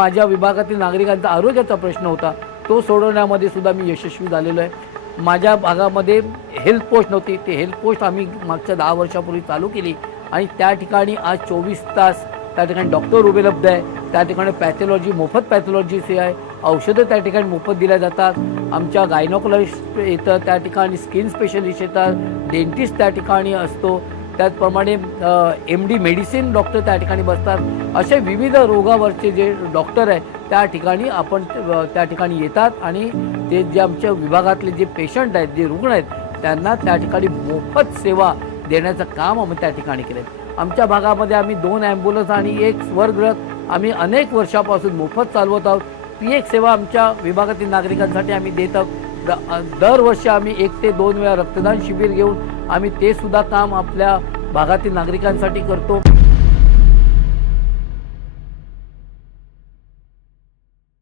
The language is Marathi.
माझ्या विभागातील नागरिकांचा आरोग्याचा प्रश्न होता तो सोडवण्यामध्ये सुद्धा मी यशस्वी झालेलो आहे। माझ्या भागामध्ये हेल्थ पोस्ट नव्हती, ते हेल्थ पोस्ट आम्ही मागच्या 10 वर्षापूर्वी चालू केली आणि त्या ठिकाणी आज 24 तास त्या ठिकाणी डॉक्टर उपलब्ध आहे। त्या ठिकाणी पॅथॉलॉजी मोफत पॅथॉलॉजी से आहे, औषधं त्या ठिकाणी मोफत दिल्या जातात। आमच्या गायनोकॉलॉजिस्ट येतं, त्या ठिकाणी स्किन स्पेशलिस्ट येतात, डेंटिस्ट त्या ठिकाणी असतो, त्याचप्रमाणे MD मेडिसिन डॉक्टर त्या ठिकाणी बसतात। असे विविध रोगावरचे जे डॉक्टर आहे त्या ठिकाणी आपण त्या ठिकाणी येतात आणि ते जे आमच्या विभागातले जे पेशंट आहेत, जे रुग्ण आहेत, त्यांना त्या ठिकाणी मोफत सेवा देण्याचं काम आम्ही त्या ठिकाणी केलं आहे। आमच्या भागामध्ये आम्ही 2 ॲम्ब्युलन्स आणि 1 स्वरग्रह आम्ही अनेक वर्षापासून मोफत चालवत आहोत। ती एक सेवा आमच्या विभागातील नागरिकांसाठी आम्ही देत आहोत। दरवर्षी आम्ही 1 ते 2 वेळा रक्तदान शिबिर घेऊन आम्ही ते सुद्धा काम आपल्या भागातील नागरिकांसाठी करतो।